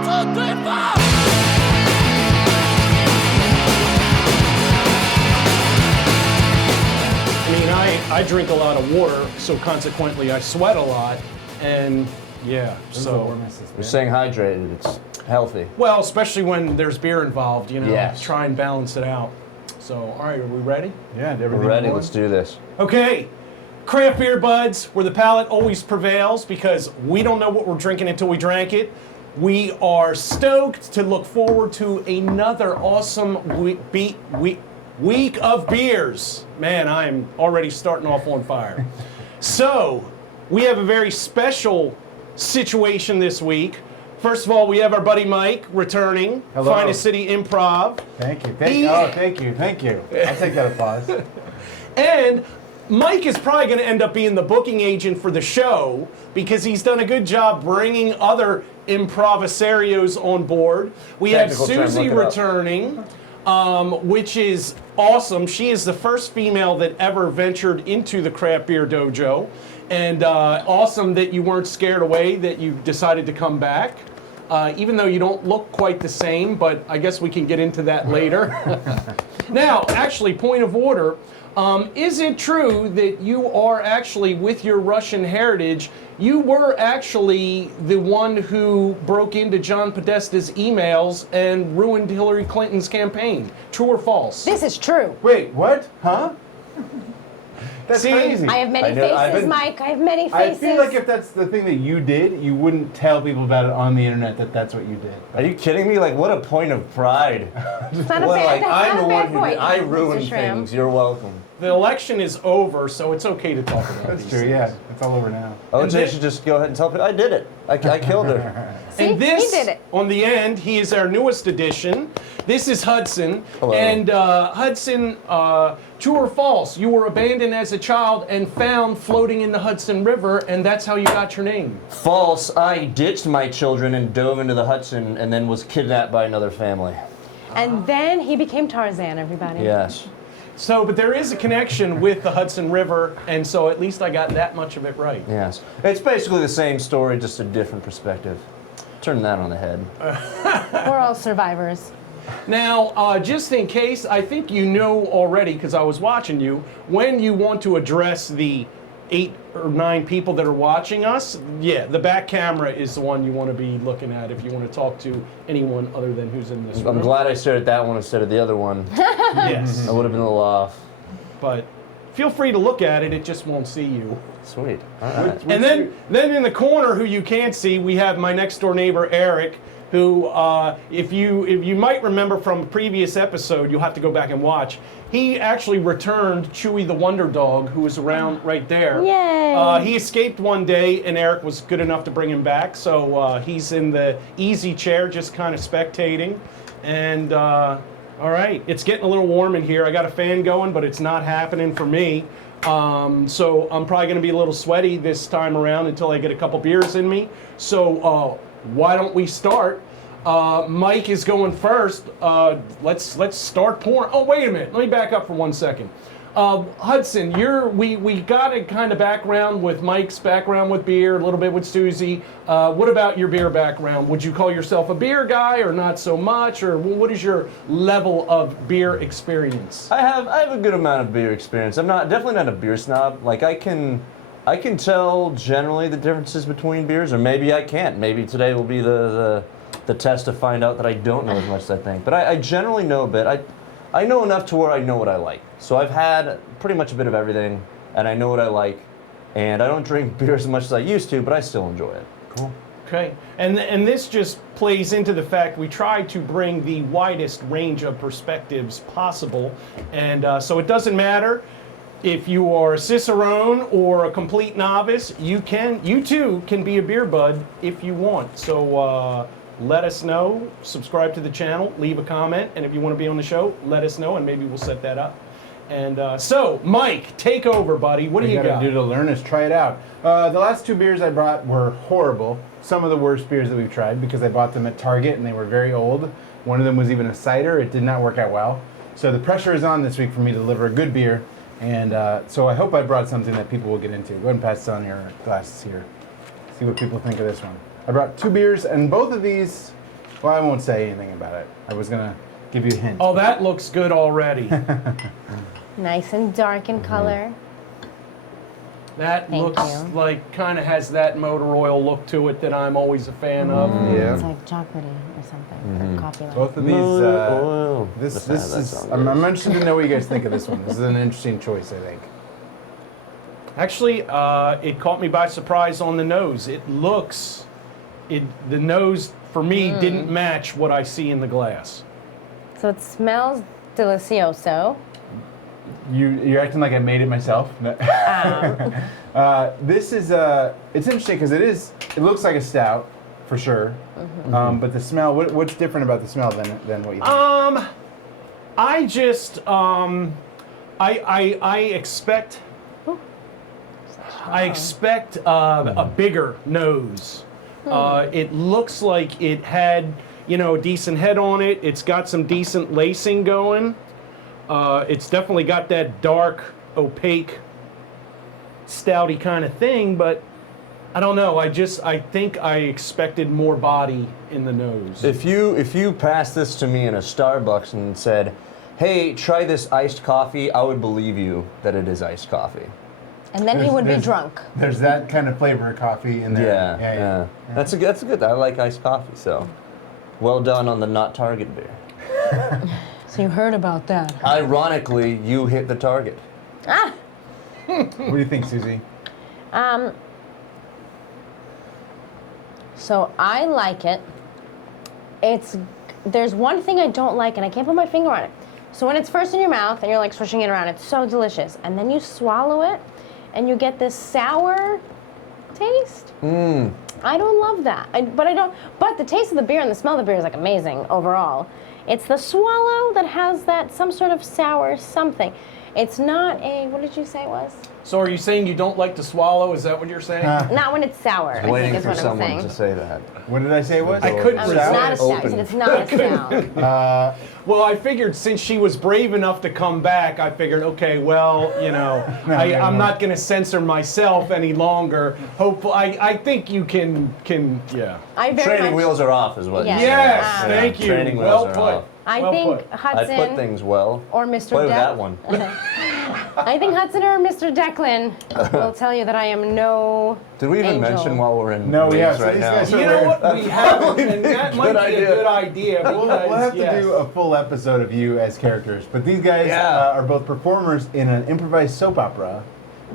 2, 3, 4. I mean, I drink a lot of water, so consequently I sweat a lot, and yeah, so. You're saying hydrated, it's healthy. Well, especially when there's beer involved, you know, Yes. try and balance it out. So, all right, are we ready? Yeah, We're ready, let's do this. Okay, craft beer buds, where the palate always prevails because we don't know what we're drinking until we drank it. We are stoked to look forward to another awesome week of beers. Man, I am already starting off on fire. So, we have a very special situation this week. First of all, we have our buddy Mike returning. Hello. Finest City Improv. Thank you. Thank you. I'll take that applause. And Mike is probably going to end up being the booking agent for the show because he's done a good job bringing other improvisarios on board. We Technical have term, Susie look it up. returning, which is awesome. She is the first female that ever ventured into the craft beer dojo. And awesome that you weren't scared away, that you decided to come back. Even though you don't look quite the same, but I guess we can get into that later. Now, actually, point of order. Is it true that you are actually, with your Russian heritage, you were actually the one who broke into John Podesta's emails and ruined Hillary Clinton's campaign? True or false? This is true. Wait, what? Huh? That's See, crazy. I have many faces, Mike. I have many I faces. feel like if that's the thing that you did, you wouldn't tell people about it on the internet that that's what you did. Are you kidding me? Like, what a point of pride. It's not a Well, bad, like, I'm the not a one bad who point, I Mr. ruin Schramm. things. You're welcome. The election is over, so it's okay to talk about That's these true, things. yeah. It's all over now. OJ should just go ahead and tell people I did it. I killed her. See, And this, he did it. on the end, he is our newest addition. This is Hudson. Hello. And Hudson, true or false, you were abandoned as a child and found floating in the Hudson River, and that's how you got your name. False. I ditched my children and dove into the Hudson and then was kidnapped by another family. And then he became Tarzan, everybody. Yes. So, but there is a connection with the Hudson River, and so at least I got that much of it right. Yes. It's basically the same story, just a different perspective. Turn that on the head. We're all survivors. Now, just in case, I think you know already, because I was watching you, when you want to address the 8 or 9 people that are watching us, yeah, the back camera is the one you want to be looking at if you want to talk to anyone other than who's in this room. I'm glad I stared at that one instead of the other one. Yes, I would have been a little off. but feel free to look at it, it just won't see you. Sweet. All right. And then in the corner, who you can't see, we have my next door neighbor, Eric, who, if you might remember from a previous episode, you'll have to go back and watch. He actually returned Chewy the Wonder Dog, who was around right there. Yay. He escaped one day, and Eric was good enough to bring him back. So he's in the easy chair, just kind of spectating. And all right, it's getting a little warm in here. I got a fan going, but it's not happening for me. So I'm probably going to be a little sweaty this time around until I get a couple beers in me. So why don't we start? Mike is going first. Let's start pouring. Oh, wait a minute. Let me back up for 1 second. Hudson, we got a kind of background with Mike's background with beer, a little bit with Susie. What about your beer background? Would you call yourself a beer guy or not so much? Or what is your level of beer experience? I have a good amount of beer experience. I'm definitely not a beer snob. Like I can tell generally the differences between beers, or maybe I can't. Maybe today will be the test to find out that I don't know as much as I think. But I generally know a bit. I know enough to where I know what I like. So I've had pretty much a bit of everything, and I know what I like. And I don't drink beer as much as I used to, but I still enjoy it. Cool. Okay, and this just plays into the fact we try to bring the widest range of perspectives possible, and so it doesn't matter if you are a cicerone or a complete novice. You too can be a beer bud if you want. So let us know. Subscribe to the channel, leave a comment, and if you want to be on the show, let us know, and maybe we'll set that up. And so, Mike, take over, buddy. What do you got? What you gotta do to learn is try it out. The last 2 beers I brought were horrible. Some of the worst beers that we've tried because I bought them at Target and they were very old. One of them was even a cider. It did not work out well. So the pressure is on this week for me to deliver a good beer. And so I hope I brought something that people will get into. Go ahead and pass on your glasses here. See what people think of this one. I brought 2 beers, and both of these Well, I won't say anything about it. I was gonna give you a hint. Oh, that looks good already. Nice and dark in color. That Thank looks you. like kind of has that motor oil look to it that I'm always a fan of. Yeah. It's like chocolatey or something, or coffee like. Both of these. Oil. This That is. sounds I'm good. interested to know what you guys think of this one. This is an interesting choice, I think. Actually, it caught me by surprise on the nose. It looks, the nose for me didn't match what I see in the glass. So it smells delicioso. You're acting like I made it myself. This is it's interesting because it looks like a stout for sure. But the smell, what's different about the smell than what you think? I just, I expect a bigger nose. It looks like it had, a decent head on it. It's got some decent lacing going. It's definitely got that dark, opaque, stouty kind of thing, but I don't know. I think I expected more body in the nose. If you passed this to me in a Starbucks and said, "Hey, try this iced coffee," I would believe you that it is iced coffee. And then he would be drunk. There's that kind of flavor of coffee in there. Yeah. That's a good. I like iced coffee, so well done on the not Target beer. So you heard about that. Ironically, you hit the target. Ah! What do you think, Susie? So I like it. There's one thing I don't like, and I can't put my finger on it. So when it's first in your mouth and you're like swishing it around, it's so delicious. And then you swallow it, and you get this sour taste. I don't love that. But the taste of the beer and the smell of the beer is like amazing overall. It's the swallow that has that some sort of sour something. It's not what did you say it was? So are you saying you don't like to swallow? Is that what you're saying? Not when it's sour, I think Waiting is for what I'm someone saying. to say that. What did I say it was? I couldn't It's resist. not a stout. I Open. said it's not a stout. Well, I figured since she was brave enough to come back, I figured, okay, well, I'm not going to censor myself any longer. Hopefully, I think you can, yeah. I very Training much, wheels are off, is what Yes. you say. Yes, Yeah. thank you. Training wheels Well are put. off. I Well think put. I Hudson put things well. or Mr. Play with Deck. that one. I think Hudson or Mr. Declan will tell you that I am no Did we even angel. mention while we're in No, we meetings have. So right these now? guys are You know what? We haven't, and that might Good be a idea. good idea. We'll Because, have to yes. do a full episode of you as characters. But these guys Yeah. are both performers in an improvised soap opera.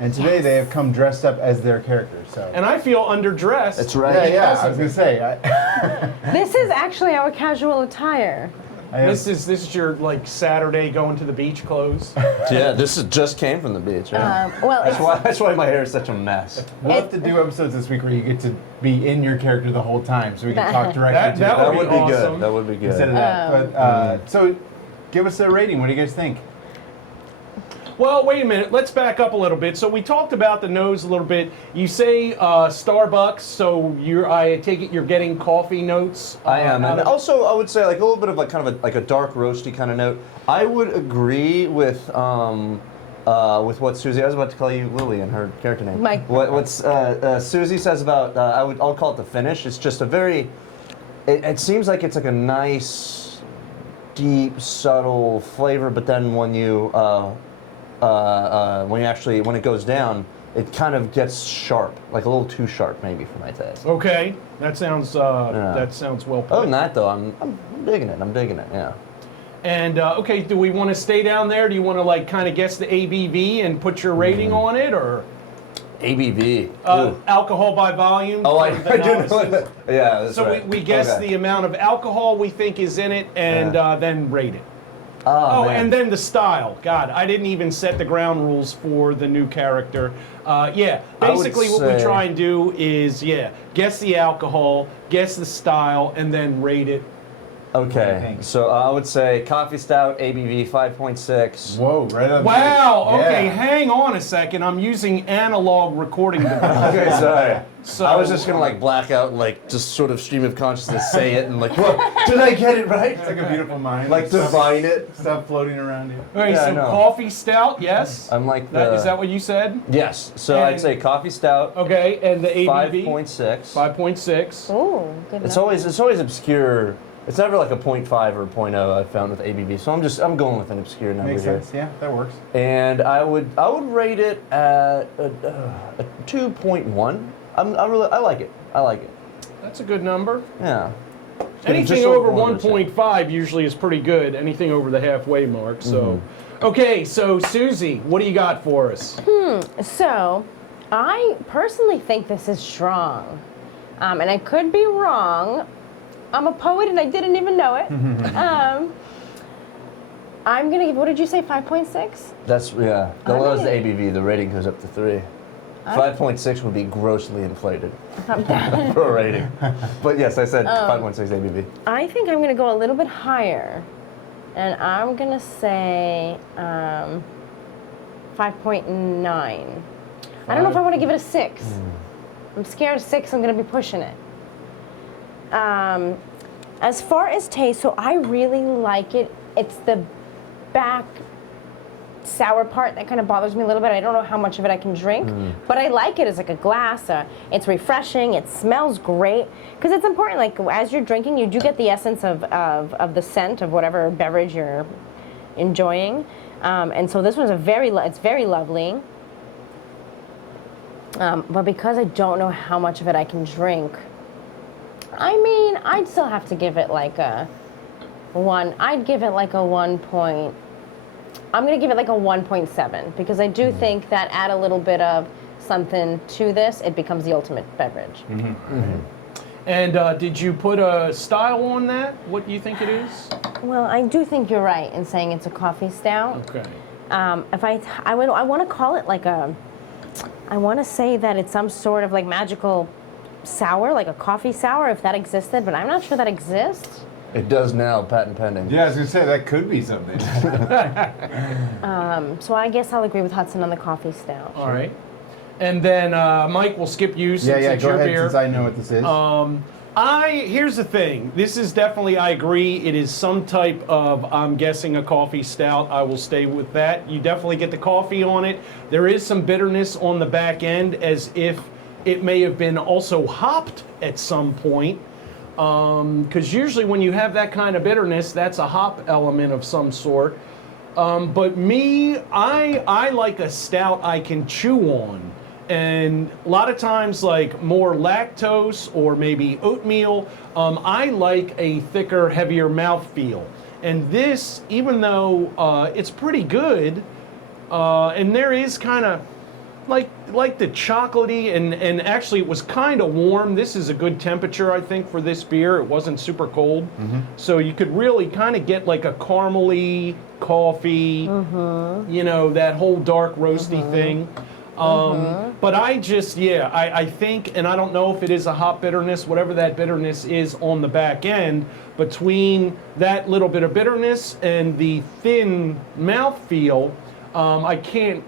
And today they have come dressed up as their characters. So. And I feel underdressed. That's right. Yeah, I was going to say. This is actually our casual attire. I have- This is your Saturday going to the beach clothes. Yeah, this just came from the beach. Right? Well, That's why my hair is such a mess. We'll have to do episodes this week where you get to be in your character the whole time so we can talk directly That to would That be would be awesome. good. That would be good. instead of that. But, so give us a rating. What do you guys think? Well, wait a minute. Let's back up a little bit. So we talked about the nose a little bit. You say Starbucks, so I take it you're getting coffee notes. I am, out and of- also I would say like a little bit of like kind of a dark roasty kind of note. I would agree with what Susie. I was about to call you Lily in her character name. Mike. What's Susie says about I'll call it the finish. It's just a very. It seems like it's like a nice, deep, subtle flavor, but then when it goes down, it kind of gets sharp, like a little too sharp maybe for my taste. Okay, that sounds well put. Other than that, though, I'm digging it. I'm digging it. Yeah. And okay, do we want to stay down there? Do you want to kind of guess the ABV and put your rating on it, or ABV. Ooh. alcohol by volume? Oh, I for the do know novices? that. Yeah, that's So right. we guess Okay. the amount of alcohol we think is in it, and then rate it. Oh, man. And then the style. God, I didn't even set the ground rules for the new character. Yeah, I would basically what we say- try and do is, guess the alcohol, guess the style, and then rate it. Okay, think? so I would say coffee stout, ABV 5.6. Whoa, right on. Wow, the- okay, yeah. hang on a second. I'm using analog recording device. Okay, sorry. So- I was just gonna black out and just sort of stream of consciousness say it and what? Did I get it right? It's like a beautiful mind. Like stuff, divine it. stuff floating around you. Okay, Yeah, I so know. coffee stout, yes? I'm like Is that what you said? Yes. So I'd And- say coffee stout, Okay, and the ABV? 5.6. 5.6. Ooh, good It's enough. always obscure It's never like a 0.5 or a 0.0 I found with ABV. So I'm going with an obscure number Makes here. sense. Yeah, that works. And I would rate it at a 2.1. I like it. I like it. That's a good number. Yeah. Anything Just over 1%. 1.5 usually is pretty good. Anything over the halfway mark. So, okay. So Susie, what do you got for us? So, I personally think this is strong. And I could be wrong. I'm a poet and I didn't even know it. I'm going to give, what did you say, 5.6? That's, yeah. The lowest the ABV, the rating goes up to 3. 5.6 would be grossly inflated for a rating. But yes, I said 5.6 ABV. I think I'm going to go a little bit higher. And I'm going to say 5.9. I don't know if I want to give it a 6. I'm scared 6, I'm going to be pushing it. As far as taste, so I really like it. It's the back sour part that kind of bothers me a little bit. I don't know how much of it I can drink, but I like it as like a glass. It's refreshing. It smells great because it's important. Like as you're drinking, you do get the essence of the scent of whatever beverage you're enjoying. And so this one's it's very lovely. But because I don't know how much of it I can drink, I mean, I'd still have to give it like a 1. I'd give it like a 1 point. I'm going to give it like a 1.7 because I do think that add a little bit of something to this, it becomes the ultimate beverage. And did you put a style on that? What do you think it is? Well, I do think you're right in saying it's a coffee stout. Okay. If I want to call it like I want to say that it's some sort of like magical sour, like a coffee sour, if that existed, but I'm not sure that exists. It does now, patent pending. Yeah, I was going to say, that could be something. So I guess I'll agree with Hudson on the coffee stout. All right. And then Mike, we'll skip you since it's go your ahead beer. since I know what this is. Here's the thing. This is definitely, I agree, it is some type of, I'm guessing, a coffee stout. I will stay with that. You definitely get the coffee on it. There is some bitterness on the back end as if it may have been also hopped at some point. Because usually when you have that kind of bitterness, that's a hop element of some sort. But me, I like a stout I can chew on. And a lot of times, like more lactose or maybe oatmeal, I like a thicker, heavier mouthfeel. And this, even though it's pretty good, and there is kind of like the chocolatey, and actually it was kind of warm. This is a good temperature, I think, for this beer. It wasn't super cold. So you could really kind of get like a caramely coffee, you know, that whole dark roasty thing. But I just, I think, and I don't know if it is a hop bitterness, whatever that bitterness is on the back end, between that little bit of bitterness and the thin mouthfeel, I can't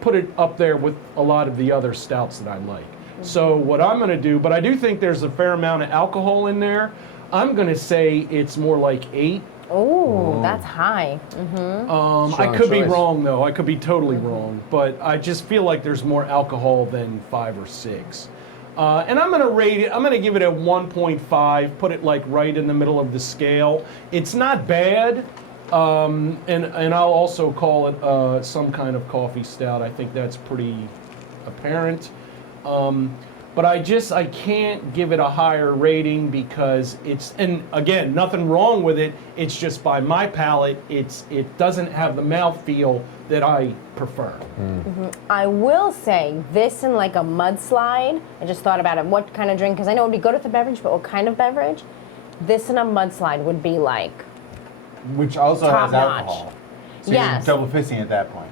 put it up there with a lot of the other stouts that I like. So what I'm going to do, but I do think there's a fair amount of alcohol in there. I'm going to say it's more like 8. Oh, that's high. I could be wrong though. I could be totally wrong, but I just feel like there's more alcohol than 5 or 6. And I'm going to rate it. I'm going to give it a 1.5. Put it like right in the middle of the scale. It's not bad. And I'll also call it some kind of coffee stout. I think that's pretty apparent. But I can't give it a higher rating because it's, and again, nothing wrong with it. It's just by my palate, it doesn't have the mouthfeel that I prefer. I will say this in like a mudslide. I just thought about it. What kind of drink? Because I know it would be good with a beverage, but what kind of beverage? This in a mudslide would be like Which also top has notch. alcohol. So Yes. you're double fisting at that point.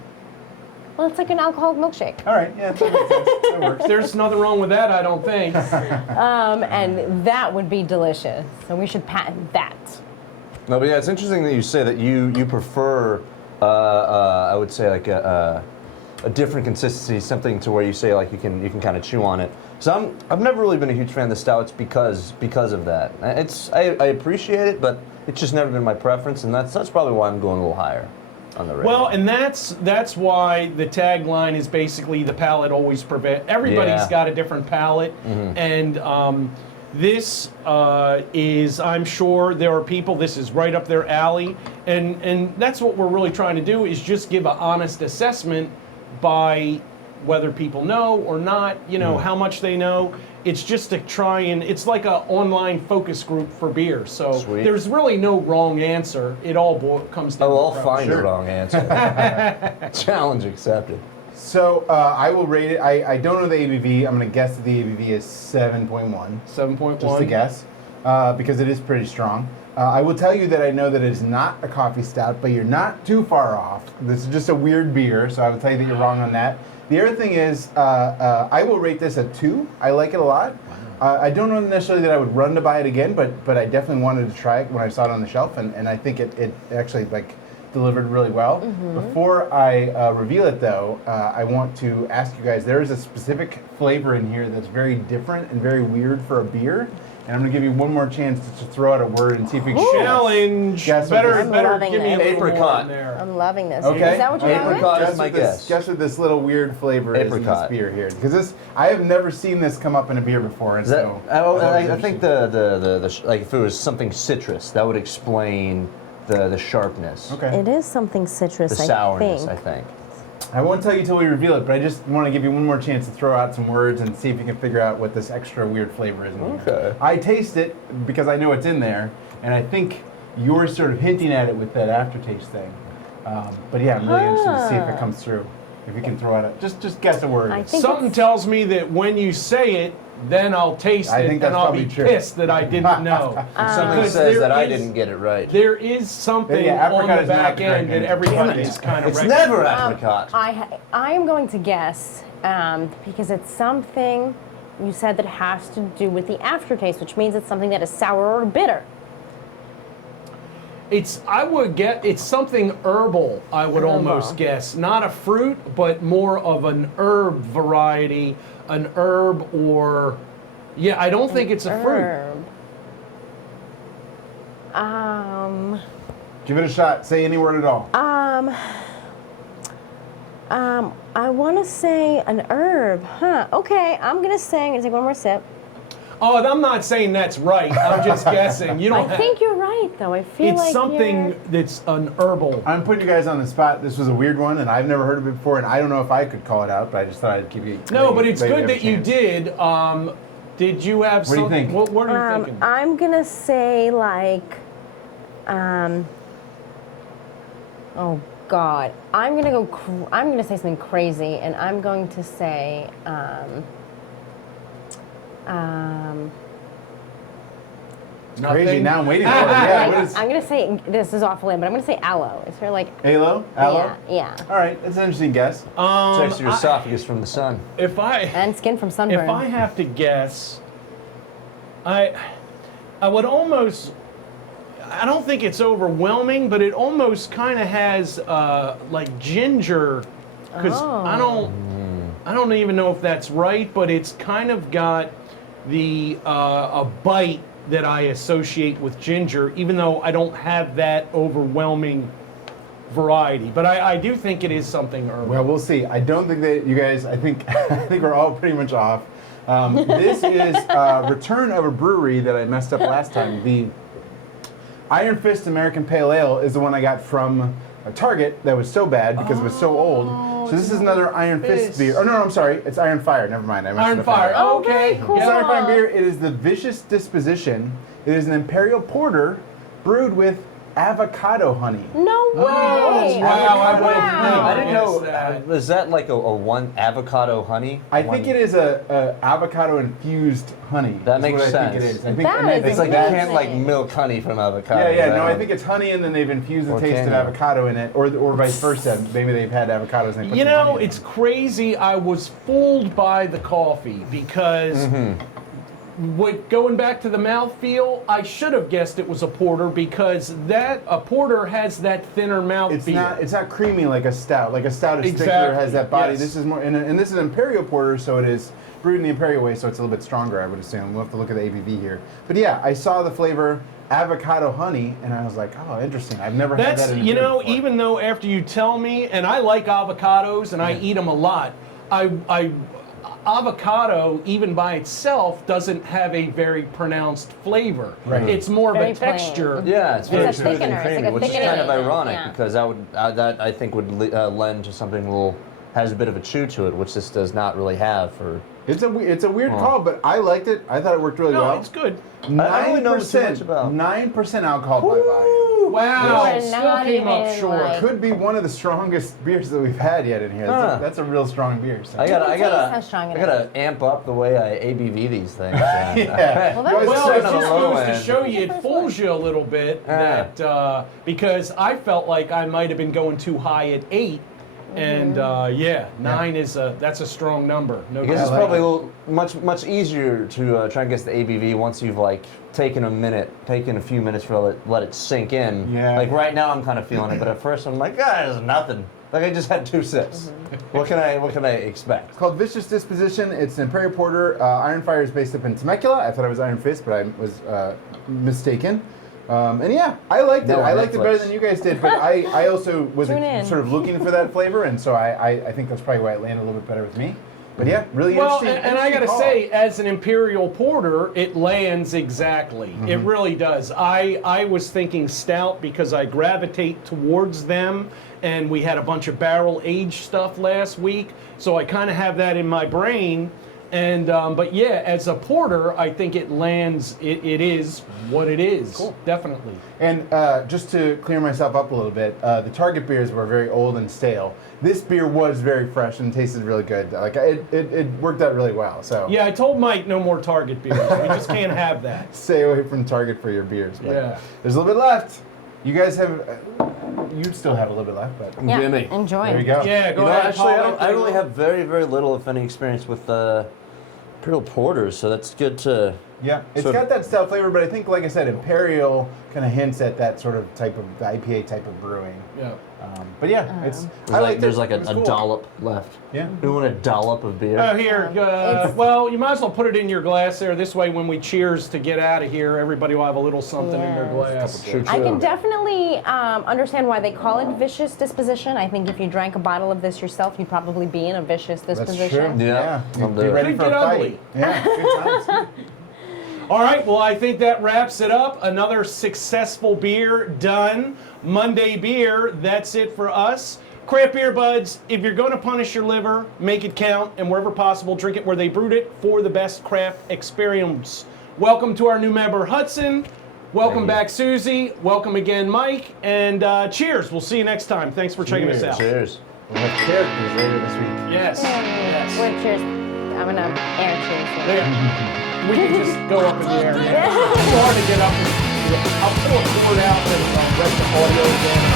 Well, it's like an alcoholic milkshake. All right, yeah, that makes sense. That works. There's nothing wrong with that, I don't think. And that would be delicious. So we should patent that. No, but yeah, it's interesting that you say that you prefer, I would say like a different consistency, something to where you say like you can kind of chew on it. So I've never really been a huge fan of the stouts because of that. I appreciate it, but it's just never been my preference, and that's probably why I'm going a little higher on the rating. Well, and that's why the tagline is basically the palate always prevails. Everybody's Yeah. got a different palate, and This is, I'm sure there are people, this is right up their alley. And that's what we're really trying to do, is just give an honest assessment by whether people know or not, you know, how much they know. It's just to try and, it's like an online focus group for beer. So Sweet. there's really no wrong answer. It all comes down to I'll approach. find a wrong answer. Challenge accepted. So I will rate it. I don't know the ABV. I'm going to guess that the ABV is 7.1. 7.1. Just a guess, because it is pretty strong. I will tell you that I know that it is not a coffee stout, but you're not too far off. This is just a weird beer, so I will tell you that you're wrong on that. The other thing is, I will rate this a 2. I like it a lot. I don't know necessarily that I would run to buy it again, but I definitely wanted to try it when I saw it on the shelf, and I think it actually like delivered really well. Before I reveal it though, I want to ask you guys, there is a specific flavor in here that's very different and very weird for a beer. And I'm going to give you one more chance to throw out a word and see if we can Challenge. Guess what Better, this- better loving give me a this. little more Apricot. in there. I'm loving this. Okay. Is that what you're going with? Apricot. Guess is my what this- guess. Guess what this little weird flavor is in Apricot. this beer here, because this I have never seen this come up in a beer before, and Is that, so I think like if it was something citrus, that would explain the sharpness, Okay. It is something citrus, the I sourness. think. I think. I won't tell you till we reveal it, but I just want to give you one more chance to throw out some words and see if you can figure out what this extra weird flavor is in here. Okay. I taste it because I know it's in there, and I think you're sort of hinting at it with that aftertaste thing. But yeah, I'm really interested to see if it comes through. If you can throw out just guess a word. I think Something it's- tells me that when you say it, then I'll taste I it think that's and I'll probably be true. pissed that I didn't know. Something Because says there that I is- didn't get it right. There is something Yeah, on apricot the is not back the correct end that answer. everybody is kind of It's never Um, apricot. I am going to guess because it's something you said that has to do with the aftertaste, which means it's something that is sour or bitter. I would get, it's something herbal, I would Herbal. almost guess. Not a fruit, but more of an herb variety, an herb or, yeah, I don't think it's a fruit. Herb. Give it a shot. Say any word at all. I want to say an herb. Huh. Okay, I'm going to take one more sip. Oh, I'm not saying that's right. I'm just guessing. You don't I think you're right, though. I feel it's like something you're... that's an herbal. I'm putting you guys on the spot. This was a weird one, and I've never heard of it before, and I don't know if I could call it out, but I just thought I'd give you. No, but it's let you good have a that you chance. did. Did you have What do you something? think? What are you thinking? I'm going to say like... oh, God. I'm going to go... I'm going to say something crazy, and I'm going to say... Crazy. Now I'm waiting for it. Yeah, what is I'm going to say... This is off limb, but I'm going to say aloe. Is there like... aloe? Aloe? Yeah. All right, that's an interesting guess. Protects your esophagus from the sun. If I And skin from sunburn. if I have to guess, I would almost. I don't think it's overwhelming, but it almost kind of has like ginger, because I don't even know if that's right, but it's kind of got the a bite that I associate with ginger, even though I don't have that overwhelming variety. But I do think it is something herbal. Well, we'll see. I don't think that you guys. I think we're all pretty much off. This is return of a brewery that I messed up last time. The Iron Fist American Pale Ale is the one I got from a Target that was so bad because it was so old. So this is another Iron Fist beer. Oh no, I'm sorry. It's Iron Fire. Never mind. I messed Iron up Fire. Oh, Okay. very cool. It's Yeah. Iron Fire beer. It is the Vicious Disposition. It is an imperial porter brewed with avocado honey. No way! Oh, wow, I would have Wow. never I didn't know. guessed that. Is that like a one avocado honey? I think it is a avocado infused honey. That is makes what I think it sense. is. I think, That and I is It's like think you that's- can't like milk honey from avocado. Yeah, no, right? I think it's honey, and then they've infused the Or taste can of you? avocado in it, or vice versa. Maybe they've had avocados and they put You some know, honey in it's them. crazy. I was fooled by the coffee because going back to the mouthfeel, I should have guessed it was a porter because a porter has that thinner mouthfeel. It's not creamy like a stout. Like a stout is thicker, Exactly, has that body. yes. This is more, and this is an imperial porter, so it is brewed in the imperial way, so it's a little bit stronger, I would assume. We'll have to look at the ABV here. But yeah, I saw the flavor avocado honey, and I was like, oh, interesting. I've never had That's, that in a you beer know, before. even though after you tell me, and I like avocados and I eat them a lot, avocado, even by itself, doesn't have a very pronounced flavor. Right. It's more of Very a plain. texture. Yeah, it's very a smooth and thickener. It's creamy, like a which is thickening kind of agent, ironic yeah. because that I think would lend to something a little has a bit of a chew to it, which this does not really have. It's a weird call, but I liked it. I thought it worked really No, well. it's good. I don't really know too much about. 9% alcohol by volume. Wow, We're still not came up even, short. like- Could be one of the strongest beers that we've had yet in here. Huh. That's a real strong beer. So. I taste how strong it gotta amp up the way I ABV these things. Yeah. Well, that You always was- Well, say it It's on the just low goes to end. show you, it fools you a little bit that because I felt like I might have been going too high at 8, and yeah, 9 is that's a strong number. No I guess doubt. it's like probably it. a little much easier to try and guess the ABV once you've like taken a few minutes to let it sink in. Yeah. Like right now I'm kind of feeling it, but at first I'm like, there's nothing. Like I just had 2 sips. What can I expect? It's called Vicious Disposition. It's an Imperial Porter. Iron Fire is based up in Temecula. I thought it was Iron Fist, but I was mistaken. And yeah, I liked it. No, I liked it better Netflix. than you guys did, but I also was Tune in. sort of looking for that flavor, and so I think that's probably why it landed a little bit better with me. But yeah, really Well, interesting. and I interesting gotta call. say, as an Imperial Porter, it lands exactly. It really does. I was thinking stout because I gravitate towards them, and we had a bunch of barrel aged stuff last week, so I kind of have that in my brain. And but yeah, as a porter, I think it lands. It is what it is. Cool. Definitely. And just to clear myself up a little bit, the Target beers were very old and stale. This beer was very fresh and tasted really good. Like it worked out really well. So Yeah, I told Mike no more Target beers. We just can't have that. stay away from Target for your beers. But Yeah. there's a little bit left. You guys have, you still have a little bit left, but Yeah, Gimme. enjoy. there you go. Yeah, go You know, ahead. actually, Paul. I really have very, very little, if any, experience with Imperial Porters, so that's good to. Yeah, it's So- got that stout flavor, but I think, like I said, Imperial kind of hints at that sort of type of the IPA type of brewing. Yeah. But yeah, it's. There's like a It was cool. dollop left. Yeah. You want a dollop of beer? Oh, here. It's- Well, you might as well put it in your glass there. This way, when we cheers to get out of here, everybody will have a little something in their Yes. glass. True, I true. can definitely understand why they call it vicious disposition. I think if you drank a bottle of this yourself, you'd probably be in a vicious That's disposition. true. Yeah, I'll Be do it. ready Could for a get fight. ugly. Yeah, good times. All right. Well, I think that wraps it up. Another successful beer done. Monday beer. That's it for us. Craft beer buds, if you're going to punish your liver, make it count, and wherever possible, drink it where they brewed it for the best craft experience. Welcome to our new member, Hudson. Welcome Thank you. back, Susie. Welcome again, Mike. And cheers. We'll see you next time. Thanks for checking us out. Cheers. We'll have characters later this week. Yes. Yes. Wait, cheers. I'm gonna air cheers. There. We can just go up in the air. It's hard to get up. I'll pull a cord out and I'll write the audio again.